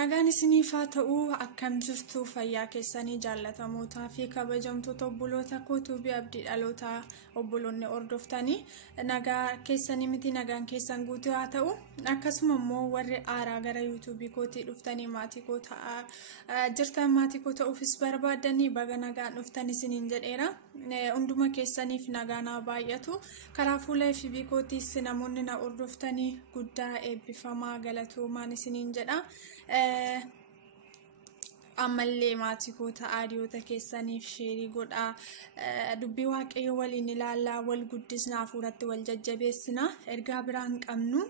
Nagaan isiniif haa ta'u akkam jirtu fayyaa keessanii jaallatamootaa fi kabajamtoota obboloota kootuubii abdii dhalootaa obboloonni hordoftanii nagaa keessanii miti nagaan keessan guutuu haa ta'u akkasuma immoo warri aaraa gara yuutuubii kootii dhuftanii maatii koo ta'aa jirtan maatii koo ta'uufis barbaadanii baga nagaan dhuftan isiniin jedheera hunduma keessaniif nagaan haa baay'atu karaa fuula FB kootiis namoonni na hordoftanii guddaa eebbifamaa galatoomaan isiniin jedha. Ammallee maatii koo ta'aa dhiyoota keessaniif sheerii godhaa dubbii waaqayyo waliin ilaallaa wal guddisnaa hafuuratti wal jajjabeessina ergaa biraan qabnu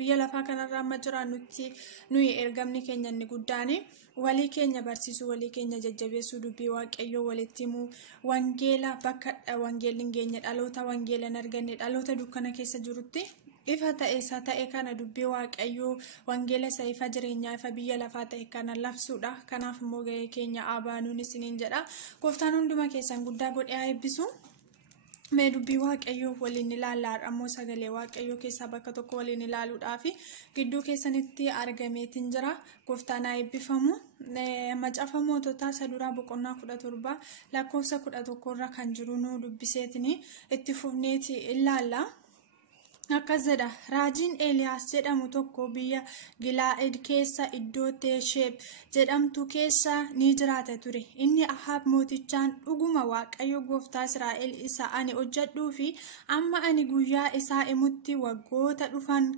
biyya lafaa kanarraa amma jiraannutti nuyi ergamni keenya inni guddaani walii keenya barsiisuu walii keenya jajjabeessuu dubbii waaqayyo walitti himuu wangeela bakka wangeelli hin geenye dhaloota wangeela hin arganne dhaloota dukkana keessa jirutti ifa ta'e kana dubbii waaqayyo wangeela isa ifa jireenyaa ifa biyya lafaa ta'e kana labsuudha kanaaf immoo gahee keenya abaanuun isiniin jedha gooftaan hunduma keessan guddaa godhee haa eebbisu mee dubbii waaqayyo waliin ilaallaa ammoo sagalee waaqayyo keessaa bakka tokko waliin ilaaluudhaaf gidduu keessanitti argameetiin jira gooftaan haa eebbifamu macaafa moototaa saduraa boqonnaa 17 lakkoofsa 11 irra kan jiru nu dubbiseetini itti fufneeti ilaalla. Akkasuma raajiin Eeliyaas jedhamu tokko biyya Gilaa'id keessa iddoo Teesheeb jedhamtu keessa ni jiraata ture. Inni Ahaab mootichaan dhuguma waaqayyo gooftaa Israa'el isa ani hojjedhuu fi amma ani guyyaa isaa himutti waggoota dhufan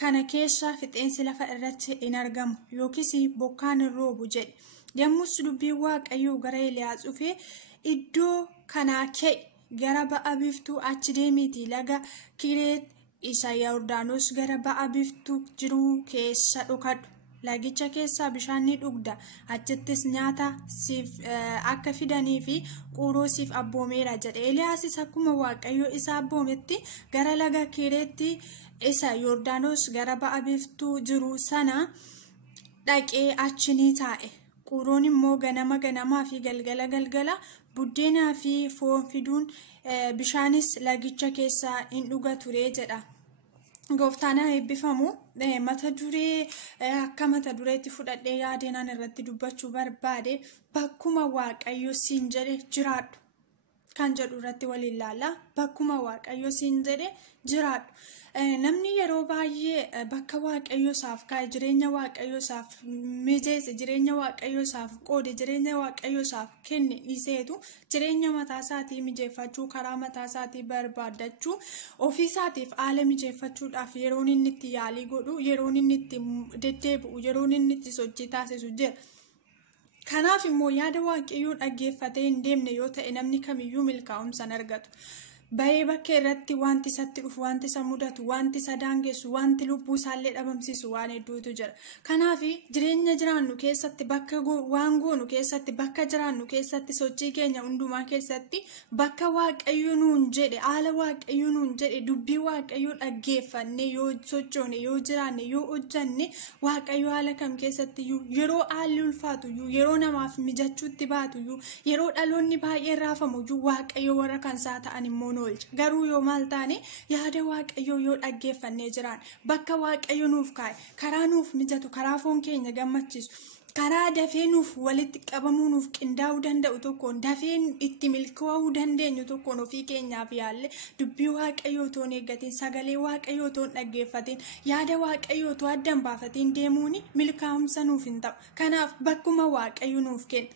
kana keessa fixeensi lafa irratti hin argamu yookiis bokkaan hin roobu jedhe. Yommus dubbiin waaqayyo gara Eeliyaas dhufee iddoo kanaa ka'e. Gara ba'a biftuu achi deemiti laga Kireet isa Yordaanos gara ba'a biftuu jiru keessa dhokadhu lagicha keessa bishaan ni dhugda achittis nyaata siif akka fidanii fi quroo siif abboomeera jedhe Eeliyaasis akkuma waaqayyo isa abboometti gara laga Kireetti isa Yordaanos gara ba'a biftuu jiru sana dhaqee achi ni taa'e quroon immoo ganamaa fi galgala buddeenaa fi foon fiduun bishaanis lagicha keessaa hin dhuga ture jedha. Gooftaan haa eebbifamu mata duree akka mata dureetti fudhadhee yaadeenaan irratti dubbachuu barbaade bakkuma waaqayyo siin jedhe jiraadhu kan jedhu irratti waliin ilaalla bakkuma waaqayyo siin jedhe jiraadhu. Namni yeroo baay'ee bakka waaqayyo isaaf kaa'e jireenya waaqayyo isaaf mijeesse jireenya waaqayyo isaaf qoode jireenya waaqayyo isaaf kenne dhiiseetu jireenya mataa isaatii mijeeffachuu karaa mataa isaatii barbaadachuu ofii isaatiif haala mijeeffachuudhaaf yeroo inni itti yaalii godhu yeroo inni itti deddeebi'u yeroo inni itti sochii taasisu jira. Kanaaf immoo yaada waaqayyoo dhaggeeffatee hin deemne yoo ta'e namni kamiyyuu milkaa'umsa hin argatu. Bahee bakka irratti wanti isatti dhufu wanti isa mudatu wanti isa daangessu wanti lubbuu isaallee dhabamsiisu waan hedduutu jira. Kanaaf jireenya jiraannu keessatti bakka waan goonu keessatti bakka jiraannu keessatti sochii keenya hundumaa keessatti bakka waaqayyo nuun jedhe haala waaqayyo nuun jedhe dubbii waaqayyo dhaggeeffanne yoo sochoone yoo jiraanne yoo hojjanne waaqayyo haala kam keessatti yeroo haalli ulfaatu yeroo namaaf mijachuutti baatu yeroo dhaloonni baay'ee raafamu waaqayyo warra kansaa ta'an immoo garuu yoo maal taane yaada waaqayyo yoo dhaggeeffannee jiraan bakka waaqayyo nuuf kaa'e karaa nuuf mijatu karaa foon keenya gammachiisu karaa dafee nuuf walitti qabamuu nuuf qindaa'uu danda'u tokkoon dafee itti milkaa'uu dandeenyu tokkoon ofii keenyaaf yaalle dubbii waaqayyoo toon eeggatiin sagalee waaqayyoo toon dhaggeeffatiin yaada waaqayyoo too addan baafatiin deemuun milkaa'umsa nuuf hin ta'u. Kanaaf bakkuma waaqayyo nuuf kenne.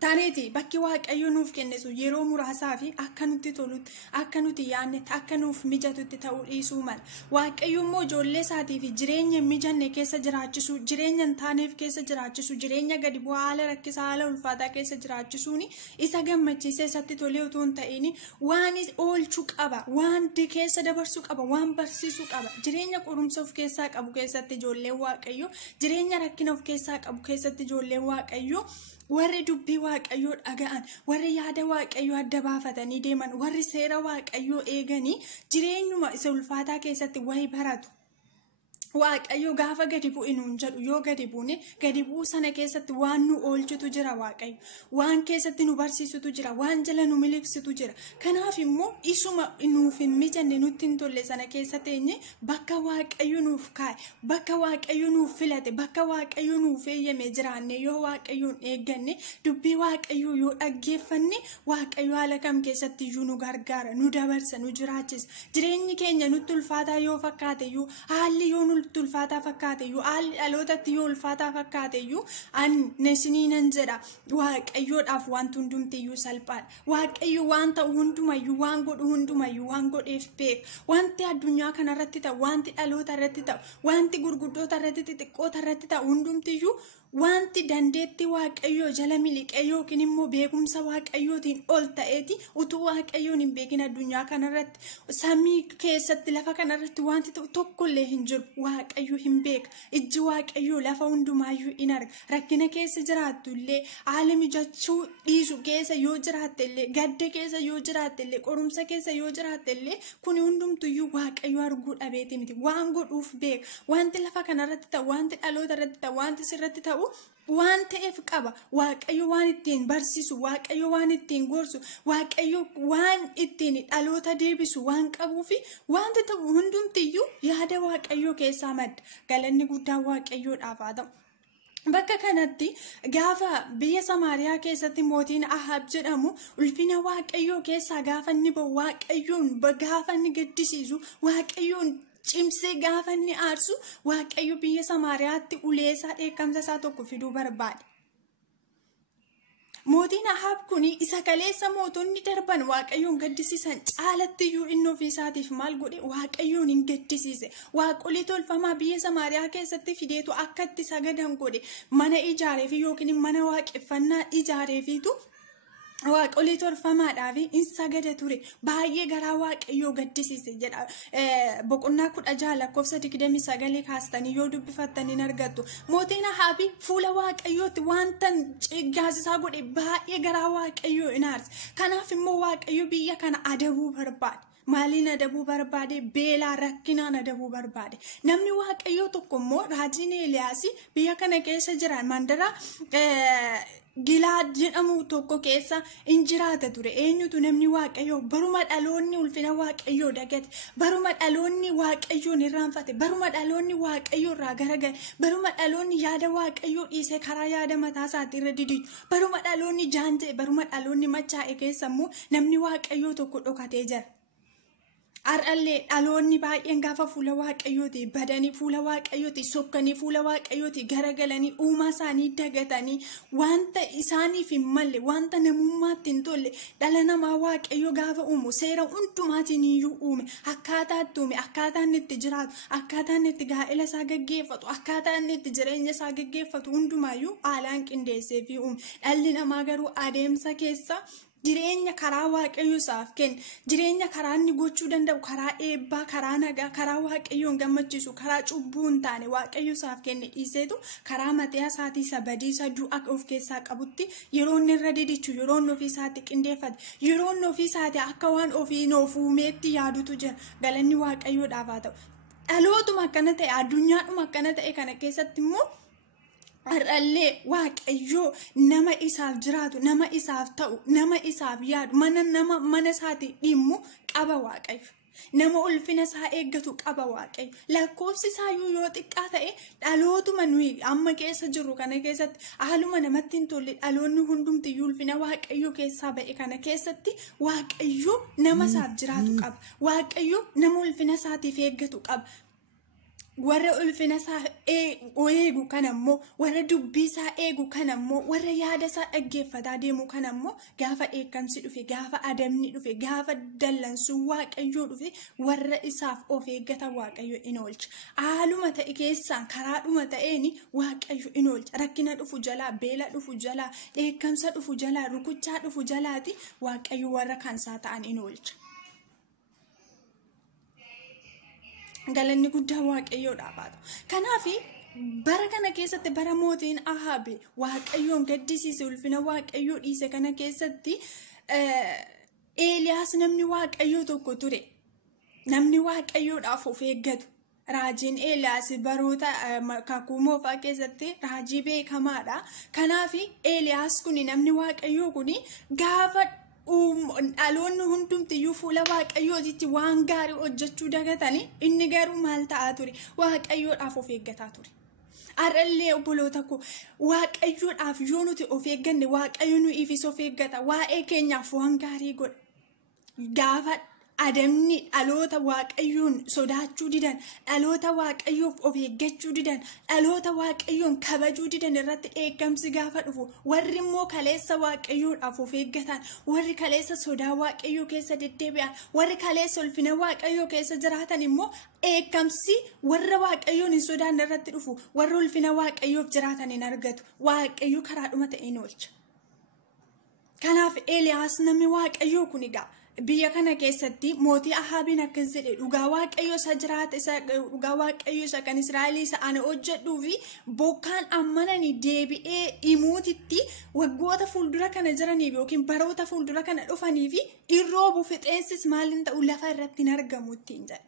Taaneeti bakki waaqayyo nuuf kennisu yeroo muraasaa fi akka nutti tolutti akka nuti yaannetti akka nuuf mijatutti ta'uu dhiisuu mala. Waaqayyo immoo ijoollee isaatii fi jireenya hin mijanne keessa jiraachisu jireenya hin taaneef keessa jiraachisu jireenya gadi bu'aa haala rakkisaa haala ulfaataa keessa jiraachisuun isa gammachiisee isatti tolee utuu hin ta'in waan oolchuu qaba waan keessa dabarsuu qaba waan barsiisuu qaba jireenya qorumsa of keessaa qabu keessatti ijoolleen waaqayyo jireenya rakkina of keessaa qabu keessatti ijoolleen waaqayyo warri dubbii waaqayyoo dhaga'an warri yaada waaqayyoo adda baafatanii deeman warri seera waaqayyoo eeganii jireenyuma isa ulfaataa keessatti wayii baratu Waaqayyo gaafa gadi bu'inuun jedhu yoo gadi buune gadi bu'uu sana keessatti waan nu oolchutu jira Waaqayyo. Waan keessatti nu barsiisutu jira, waan jala nu miliqsitu jira. Kanaaf immoo isuma nuuf hin mijanne nutti hin tolle sana keessa teenye bakka Waaqayyo nuuf kaa'e, bakka Waaqayyo nuuf filate, bakka Waaqayyo nuuf eeyyame jiraanne yoo Waaqayyoon eegganne dubbii Waaqayyo yoo dhaggeeffanne Waaqayyo haala kam keessatti iyyuu nu gargaara, nu dabarsa, nu jiraachisa. Jireenyi keenya nutti ulfaataa yoo fakkaate iyyuu haalli yoo nutti ulfaataa fakkaate iyyuu haalli dhalootatti yoo ulfaataa fakkaate iyyuu nesiniinan jedha Waaqayyoodhaaf wanti hundumti iyyuu salphaadha. Waaqayyo waan ta'u hundumayyuu waan godhu hundumayyuu waan godheef beeka. Wanti addunyaa kanarratti ta'u, wanti dhaloota irratti ta'u, wanti gurguddoota irratti xixiqqoota irratti ta'u hundumtiyyuu wanti dandeetti Waaqayyo jala miliqee yookiin immoo beekumsa Waaqayyootiin ol ta'eeti utuu Waaqayyoon hin beekin addunyaa kanarratti samii keessatti lafa kanarratti wanti tokkollee hin jiru. Waaqayyo hin beeka. Ijji Waaqayyo lafa hundumaayyuu in arga. Rakkina keessa jiraatullee haala mijachuu dhiisu keessa yoo jiraattellee gadda keessa yoo jiraattellee qorumsa keessa yoo jiraattellee kun hundumtuyyuu Waaqayyo arguu dhabeeti miti. Waan godhuuf beeka. Wanti lafa kanarratti ta'u, wanti dhaloota irratti ta'u, wanti sirratti ta'u waan ta'eef qaba. Waaqayyo waan ittiin barsiisu, Waaqayyo waan ittiin gorsu, Waaqayyo waan ittiin dhaloota deebisu waan qabuufi wanti ta'u hundumtiyyuu yaada Waaqayyo keessaa madda. Galanni guddaan Waaqayyoodhaaf haa ta'u. Bakka kanatti gaafa biyya Samaariyaa keessatti mootiin Ahaab jedhamu ulfina Waaqayyoo keessaa gaafa inni bahu, Waaqayyoon gaafa inni gaddisiisu, Waaqayyoon cimsee gaafa inni aarsu, Waaqayyo biyya Samaariyaatti uleesaa dheekkamsa isaa tokko fiduu barbaade. Mootiin Ahaab kuni isa kaleessa mootonni darban Waaqayyoon gaddisiisan caalatti iyyuu inni ofii isaatiif maal godhe? Waaqayyoon hin gaddisiise. Waaqolii tolfamaa biyya Samaariyaa keessatti fideetu akka itti sagadan godhe. Mana ijaareefi yookiin mana waaqeffannaa ijaareefiitu Waaqolii tolfamaadhaaf in sagada ture. Baay'ee garaa Waaqayyoo gaddisiise jedha. Boqonnaa 16:29 kaastanii yoo dubbifattanii argattu. Mootiin Ahaab fuula Waaqayyootti wanta ciggaasisaa godhe baay'ee garaa Waaqayyoo in aarse. Kanaaf immoo Waaqayyo biyya kana adabuu barbaade. Maaliin adabuu barbaade? Beelaa rakkinaan adabuu barbaade. Namni Waaqayyoo tokko immoo raajiin Eeliyaas biyya kana keessa jiran mandara Gilaad jedhamu tokko keessa in jiraata ture. Eenyutu namni Waaqayyoo? Baruma dhaloonni ulfina Waaqayyoo dagate, baruma dhaloonni Waaqayyoon irraanfate, baruma dhaloonni Waaqayyoo irraa garagale, baruma dhaloonni yaada Waaqayyoo dhiisee karaa yaada mataa isaatii irra didiju, baruma dhaloonni jaanta'e, baruma dhaloonni machaa'e keessa immoo namni Waaqayyoo tokko dhokatee jira. Har'allee dhaloonni baay'een gaafa fuula Waaqayyooti badanii, fuula Waaqayyooti sokkanii, fuula Waaqayyooti garagalanii, uumaa isaanii dagatanii, wanta isaaniif hin malle, wanta namummaatti hin tolle, dhala namaa Waaqayyo gaafa uumu seera hundumaatiin iyyuu uume, akkaataa itti uume, akkaataa inni itti jiraatu, akkaataa inni itti gaa'ela isaa gaggeeffatu, akkaataa inni itti jireenya isaa gaggeeffatu hundumaayyuu haalaan qindeesseefii uume. Dhalli namaa garuu adeemsa keessa jireenya karaa Waaqayyo isaaf kenne, jireenya karaa inni gochuu danda'u, karaa eebbaa, karaa nagaa, karaa Waaqayyoon gammachiisu, karaa cubbuu hin taane Waaqayyo isaaf kenne dhiiseetu karaa mataa isaatii isa badiisa du'a of keessaa qabutti yeroo inni irra didichu, yeroo inni ofii isaatti qindeeffate, yeroo inni ofii isaatti akka waan ofii of uumeetti yaadutu jira. Galanni Waaqayyoodhaaf haa ta'u. Dhalootuma akkana ta'e, addunyaadhuma akkana ta'e kana keessatti immoo har'allee Waaqayyoo nama isaaf jiraatu, nama isaaf ta'u, nama isaaf yaadu, mana isaatti dhimmu qaba Waaqayyo. Nama ulfina isaa eeggatu qaba Waaqayyo. Lakkoofsi isaayyuu yoo xiqqaa ta'e dhalootuma nuyi amma keessa jirru kana keessatti haaluma namatti hin tolle dhaloonni hundumtiyyuu ulfina Waaqayyo keessaa ba'e kana keessatti Waaqayyo nama isaaf jiraatu qaba. Waaqayyo nama ulfina isaatiif eeggatu qaba. Warra ulfina isaa eegu kanammoo, warra dubbii isaa eegu kanammoo, warra yaada isaa dhaggeeffataa deemu kanammoo gaafa dheekkamsi dhufe, gaafa adabni dhufe, gaafa dallansuu Waaqayyoo dhufe warra isaaf of eeggata Waaqayyo in oolcha. Haaluma ta'e keessaan karaadhuma ta'een Waaqayyo in oolcha. Rakkina dhufu jalaa, beela dhufu jalaa, dheekkamsa dhufu jalaa, rukuchaa dhufu jalaati Waaqayyo warra kansaa ta'an in oolcha. Galanni guddaa Waaqayyoodhaaf haa ta'u. Kanaaf bara kana keessatti bara mootiin Ahaab Waaqayyoon gaddisiise, ulfina Waaqayyoo dhiise kana keessatti Eeliyaas namni Waaqayyoo tokko ture. Namni Waaqayyoodhaaf of eeggatu. Raajiin Eeliyaas baroota kakuu moofaa keessatti raajii beekamaadha. Kanaaf Eeliyaas kun namni waaqayyoo kun gaafa dhaloonni hundumtiyyuu fuula waaqayyootitti waan gaarii hojjechuu dagatanii inni garuu maal ta'aa ture? Waaqayyoodhaaf of eeggataa ture. Arallee obboloota koo waaqayyoodhaaf yoo nuti of eegganne waaqayyo nuufis of eeggata. Waa'ee keenyaaf waan gaarii godha. Gaafa adamni dhaloota waaqayyoon sodaachuu didan, dhaloota waaqayyoof of eeggachuu didan, dhaloota waaqayyoon kabajuu didan irratti dheekkamsi gaafa dhufu, warri immoo kaleessa waaqayyoodhaaf of eeggatan, warri kaleessa sodaa waaqayyoo keessa deddeebi'an, warri kaleessa ulfina waaqayyoo keessa jiraatan immoo dheekkamsi warra waaqayyoon hin sodaanne irratti dhufu, warra ulfina waaqayyoof jiraatan hin argatu. Waaqayyo karaadhuma ta'een oolcha. Kanaaf Eeliyaas namni waaqayyoo kun egaa biyya kana keessatti mootii Ahaabiin akkas jedhe, dhugaa waaqayyo isa jiraata isa dhugaa waaqayyo isa kan Israa'el isa ana hojjedhuu fi bokkaan ammananii deebi'ee himuutitti waggoota fuuldura kana jiraniif yookiin baroota fuuldura kana dhufanii fi irroobu fixeensis maaliin ta'u lafa irratti hin argamu ittiin jedhe.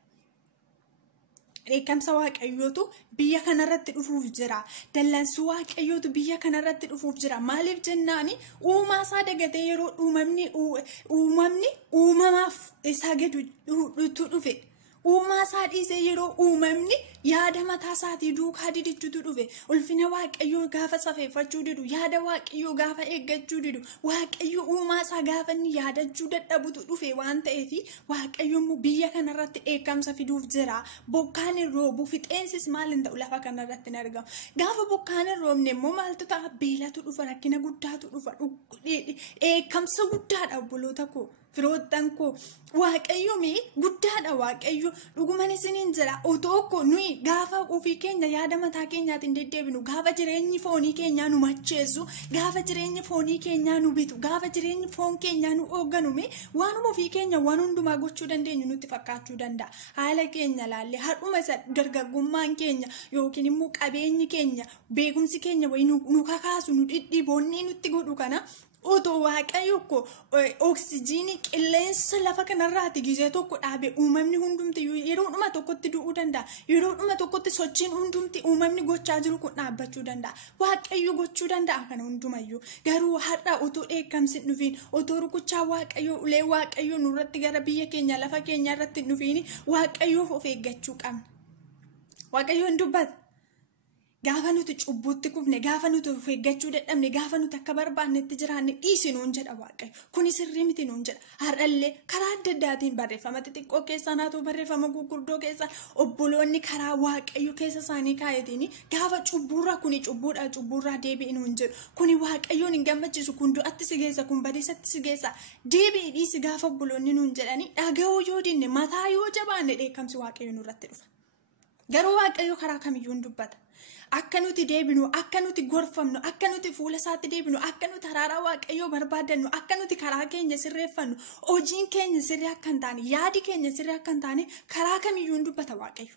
Dheekkamsa waaqayyootu biyya kanarratti dhufuuf jira. Dallansuu waaqayyootu biyya kanarratti dhufuuf jira. Maaliif jennaani uumaa isaa dagatee yeroo uumamni uumamaaf isaa gadu dhufe. Uumaa isaa dhiisee yeroo uumamni yaada mataa isaatii duukaa didichuutu dhufe. Ulfina waaqayyoo gaafa safeeffachuu didu, yaada waaqayyoo gaafa eeggachuu didu, waaqayyo uumaa isaa gaafa inni yaadachuu dadhabutu dhufe waan ta'eef waaqayyo immoo biyya kanarratti dheekkamsa fiduuf jira. Bokkaan hin roobu, fixeensis maal hin ta'u lafa kanarratti hin argamu. Gaafa bokkaan hin roobne immoo maaltu ta'a? Beelatu dhufa, rakkina guddaatu dhufa, dheekkamsa guddaadha obboloota koo. Firoottan koo waaqayyo mee guddaadha waaqayyo dhugumaan isiniin jira. Otoo ko nuyi gaafa ofii keenya yaada mataa keenyaatiin deddeebinu, gaafa jireenyi foonii keenyaa nu macheessu, gaafa jireenyi foonii keenyaa nu bitu, gaafa jireenyi foon keenyaa nu hoogganu mee waanuma ofii keenya waan hundumaa gochuu dandeenyu nutti fakkaachuu danda'a. Haala keenya laallee har'uma isa dargaggummaan keenya yookiin immoo qabeenyi keenya beekumsi keenya wayii nu kakaasu nu dhidhiibonni nutti godhu kana otoo waaqayyo ko oksijiinii qilleensa lafa kanarraati gizee tokko dhaabe uumamni hundumti yeroodhuma tokkotti du'uu danda'a. Yeroodhuma tokkotti sochiin hundumti uumamni gochaa jiru kun dhaabbachuu danda'a. Waaqayyo gochuu danda'a kana hundumayyuu. Garuu har'a otoo dheekkamsi dhufiin, otoo rukuchaa waaqayyo ulee waaqayyo nurratti gara biyya keenya lafa keenya irratti dhufiin waaqayyoof of eeggachuu qabna. Waaqayyo hin dubbata. Gaafa nuti cubbuutti kufne, gaafa nuti of eeggachuu dadhabne, gaafa nuti akka barbaannetti jiraanne dhiisi nuun jedha waaqayyo. Kuni sirrii miti nuun jedha. Har'allee karaa adda addaatiin barreeffama xixiqqoo keessaan haa ta'u barreeffama gurguddoo keessaan obboloonni karaa waaqayyo keessa isaanii kaayatiin gaafa cubburraa kuni cubburraa deebi'i nuun jedhu. Kuni waaqayyoon hin gammachiisu, kun du'atti si geessa, kun badiisatti si geessa. Deebi'i dhiisi gaafa obboloonni nuun jedhanii dhaga'uu yoo dinne, mataa yoo jabaanne dheekkamsi waaqayyo nurratti dhufa. Garuu waaqayyo karaa kamiyyuu hin dubbata. Akka nuti deebinu, akka nuti gorfamnu, akka nuti fuula isaatti deebinu, akka nuti araaraa waaqayyoo barbaadannu, akka nuti karaa keenya sirreeffannu, hojiin keenya sirrii akka hin taane, yaadi keenya sirrii akka hin taane karaa kamiyyuu hin dubbata waaqayyo.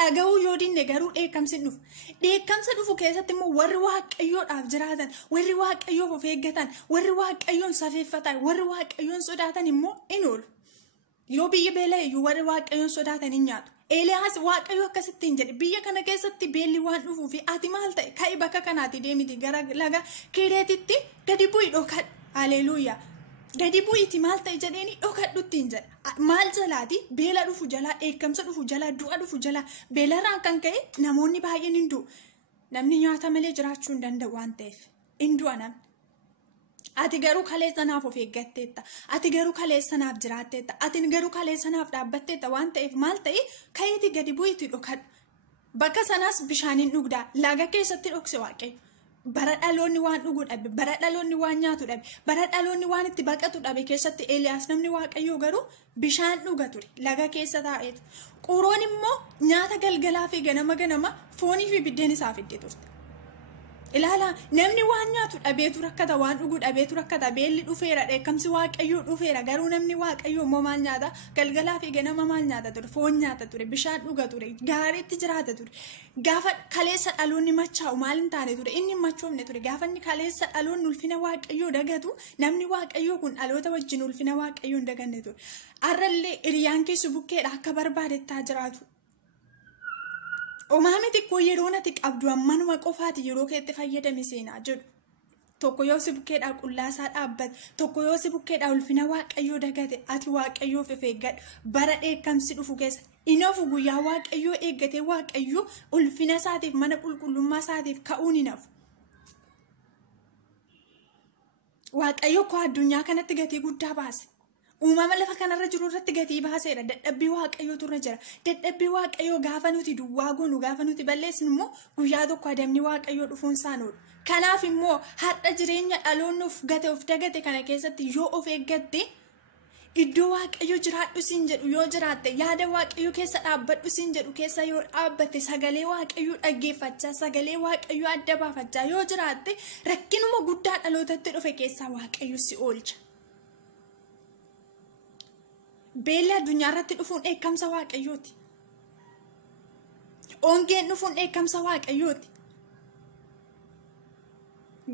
Dhaga'uu yoo dinne garuu dheekkamsi dhufu. Dheekkamsa dhufu keessatti immoo warri waaqayyoodhaaf jiraatan, warri waaqayyoof of eeggatan, warri waaqayyoon safeeffatan, warri waaqayyoon sodaatan immoo in oolu. Yoo biyyi beela'eeyyuu warri waaqayyoon sodaatan hin nyaatu. Eeliyaas waaqayyo akkasittiin jedhe biyya kana keessatti beelli waan dhufuu fi ati maal ta'e ka'i bakka kanaati deemiti gara laga Kireetitti gadi bu'i dhokadhu. Haleluuyaa. Gadi bu'iiti maal ta'e jedheeni dhokadhuttiin jedha. Maal jalaati? Beela dhufu jalaa, dheekkamsa dhufu jalaa, du'a dhufu jalaa. Beelarraan kan ka'e namoonni baay'een hin du'u. Namni nyaata malee jiraachuu hin danda'u waan ta'eef hin du'a namni. Ati garuu kaleessanaaf of eeggatteetta. Ati garuu kaleessanaaf jiraatteetta. Ati garuu kaleessanaaf dhaabbatteetta waan ta'eef maal ta'e ka'iiti gadi bu'iiti dhokadhu. Bakka sanaas bishaaniin dhugdaa. Laga keessatti dhokse waaqayyo. Bara dhaloonni waan dhuguu dhabe, bara dhaloonni waan nyaatu dhabe, bara dhaloonni waan itti baqatu dhabe keessatti Eeliyaas namni waaqayyoo garuu bishaan dhuga ture. Laga keessa taa'eetu. Quroon immoo nyaata galgalaa fi ganama foonii fi biddeen isaa fidde turte. Ilaala namni waan nyaatu dhabeetu rakkata, waan dhuguu dhabeetu rakkata. Beelli dhufeera, dheekkamsi waaqayyoo dhufeera. Garuu namni waaqayyoo immoo maal nyaata? Galgalaa fi ganama maal nyaata ture? Foon nyaata ture, bishaan dhuga ture, gaariitti jiraata ture. Gaafa kaleessa dhaloonni machaa'u maal hin taane ture? Inni machoofne ture. Gaafa inni kaleessa dhaloonni ulfina waaqayyoo dagatu, namni waaqayyoo kun dhaloota wajjin ulfina waaqayyoo hin daganne ture. Har'allee hiriyaan keessu bukkeedha akka barbaadetti haa jiraatu. Uumamni xiqqoo yeroo nati qabdu ammanuma qofaati yeroo keetti fayyadame seenaa jedhu. Tokko yoo si bukkeedhaa qullaasaa dhaabbate, tokko yoo si bukkeedhaa ulfina waaqayyoo dagate, ati waaqayyoof eeggadhu. Bara dheekkamsi dhufu keessa inafu guyyaa waaqayyoo eeggatee waaqayyoo ulfina isaatiif mana qulqullummaa isaatiif ka'uun inafu. Waaqayyoo koo addunyaa kanatti gatii guddaa baase. Uumama lafa kanarra jiru irratti gatii baaseera. Dadhabbii waaqayyootu irra jira. Dadhabbii waaqayyoo gaafa nuti duwwaa goonu gaafa nuti balleessinu immoo guyyaa tokko adamni waaqayyoo dhufuun isaanoodha. Kanaaf immoo har'a jireenya dhaloonni of gate of dagate kana keessatti yoo of eeggatte iddoo waaqayyoo jiraadhu siin jedhu yoo jiraatte yaada waaqayyoo keessa dhaabbadhu siin jedhu keessa yoo dhaabbatte sagalee waaqayyoo dhaggeeffachaa sagalee waaqayyoo adda baafachaa yoo jiraatte rakkinuma guddaa dhalootatti dhufe keessaa waaqayyoo si oolcha. Beelli addunyaa irratti dhufuun dheekkamsa waaqayyooti. Ongeen dhufuun dheekkamsa waaqayyooti.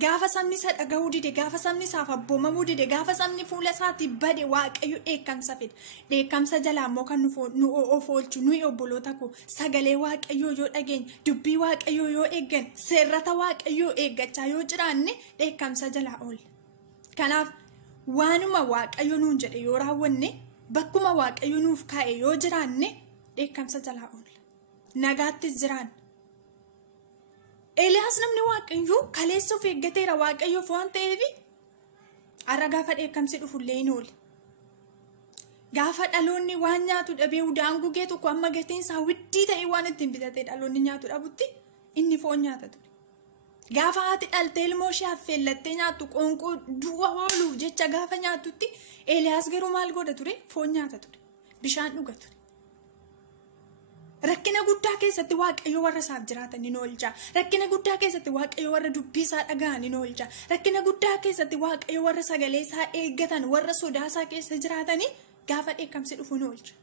Gaafa sabni isa dhagahuu dide, gaafa sabni isaaf abboomamuu dide, gaafa sabni fuula isaatii bade waaqayyo dheekkamsa fida. Dheekkamsa jalaa immoo kan nu of oolchu nuyi obboloota koo sagalee waaqayyoo yoo dhageenya, dubbii waaqayyoo yoo eeggan, seerrata waaqayyoo eeggachaa yoo jiraanne dheekkamsa jalaa oolla. Kanaaf waanuma waaqayyo nuun jedhe yoo raawwanne, bakkuma waaqayyo nuuf kaa'e yoo jiraanne dheekkamsa jalaa oolla. Nagaattis jiraanna. Eeliyaas namni waaqayyoo kaleessa of eeggateera waaqayyoof waan ta'eef har'a gaafa dheekkamsi dhufullee hin oolle. Gaafa dhaloonni waan nyaatu dhabee udaan gugee tokko amma gatiin isaa widdii ta'e waan ittiin bitatee dhaloonni nyaatu dhabutti inni foon nyaata ture. Gaafa haati dhaltee ilmoo ishee affeellattee nyaattu qoonqoo du'a ooluuf jecha gaafa nyaatutti Eeliyaas garuu maal godha ture? Foon nyaata ture. Bishaan dhuga ture. Rakkina guddaa keessatti waaqayyo warra isaaf jiraatan hin oolcha. Rakkina guddaa keessatti waaqayyo warra dubbii isaa dhaga'an hin oolcha. Rakkina guddaa keessatti waaqayyo warra sagalee isaa eeggatan, warra sodaa isaa keessa jiraatanii gaafa dheekkamsi dhufu hin oolcha.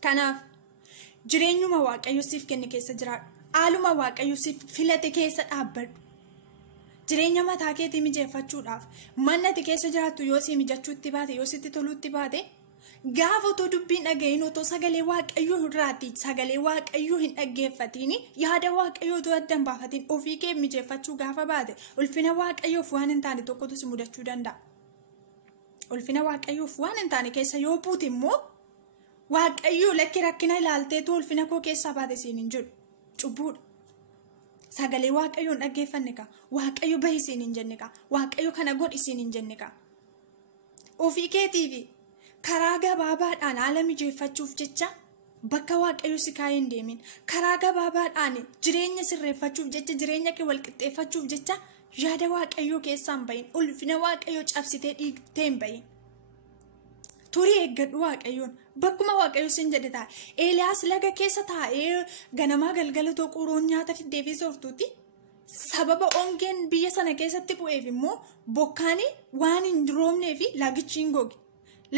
Kanaaf jireenyuma waaqayyo siif kenne keessa jiraadhu. Haaluma waaqayyo siif filate keessa dhaabbadhu. Jireenya mataa keetii mijeeffachuudhaaf manni ati keessa jiraattu yoo si mijachuutti baate, yoo sitti toluutti baate, gaafa otoo dubbiin dhaga'iin otoo sagalee waaqayyoo irraatti sagalee waaqayyoo hin dhaggeeffatiin yaada waaqayyoo otoo adda hin baafatiin ofii kee mijeeffachuu gaafa baate ulfina waaqayyoof waan hin taane tokkotu si mudachuu danda'a. Ulfina waaqayyoof waan hin taane keessa yoo buute immoo waaqayyoo lakki rakkina ilaalteetu ulfina koo keessaa baate siin hin jedhu cubbuudha. Sagalee waaqayyoon dhaggeeffanne ka waaqayyo bahi siin hin jenne ka waaqayyo kana godhi siin hin jenne ka ofii keetiifi karaa gabaabaadhaan haala mijeeffachuuf jecha bakka waaqayyo si kaa'ee hin deemin. Karaa gabaabaadhaan jireenya sirreeffachuuf jecha jireenya kee walqixxeeffachuuf jecha yaada waaqayyoo keessaa hin bahin. Ulfina waaqayyoo cabsitee dhiigtee hin bahin. Turii eeggadhu waaqayyoon. Bakkuma waaqayyo sin jedhe taa'e. Eeliyaas laga keessa taa'ee ganamaa galgala quroon nyaata fiddeefii soortuuti. Sababa ongeen biyya sana keessatti bu'eef immoo bokkaanii waan hin roobneefi lagichi hin goge.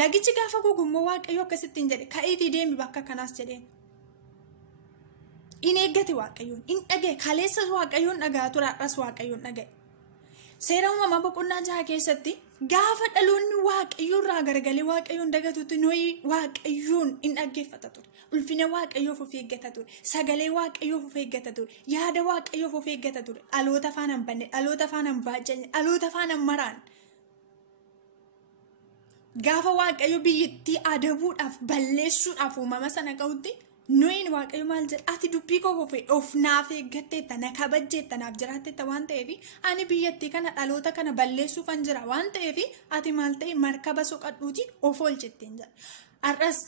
Lagichi gaafa gogummoo waaqayyo akkasitti hin jedhe ka'iitii deemi bakka kanaas jedheen. In eeggate waaqayyoon, in dhagaye kaleessas waaqayyoon dhagaa ture har'as waaqayyoon dhagaye. Seera uumamaa boqonnaa 6 keessatti gaafa dhaloonni waaqayyoo irraa garagalee waaqayyoon dagatutti nooyi waaqayyoon in dhaggeeffata ture. Ulfina waaqayyoof of eeggata ture. Sagalee waaqayyoof of eeggata ture. Yaada waaqayyoof of eeggata ture. Dhaloota afaan hin banne, dhaloota afaan hin baajjanye, dhaloota afaan hin maraan. Gaafa waaqayyo biyyattii adabuudhaaf balleessuudhaaf uumama sana ga'utti nooyin waaqayyo maal jedha? Ati dubbii koo of naaf eeggatteetta, na kabajjeetta, naaf jiraatteetta waan ta'eef ani biyyattii kana dhaloota kana balleessuufan jira waan ta'eef ati maal ta'e markaba soqadhuuti of oolchitteen jedha. Har'as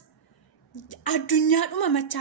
addunyaadhuma machaa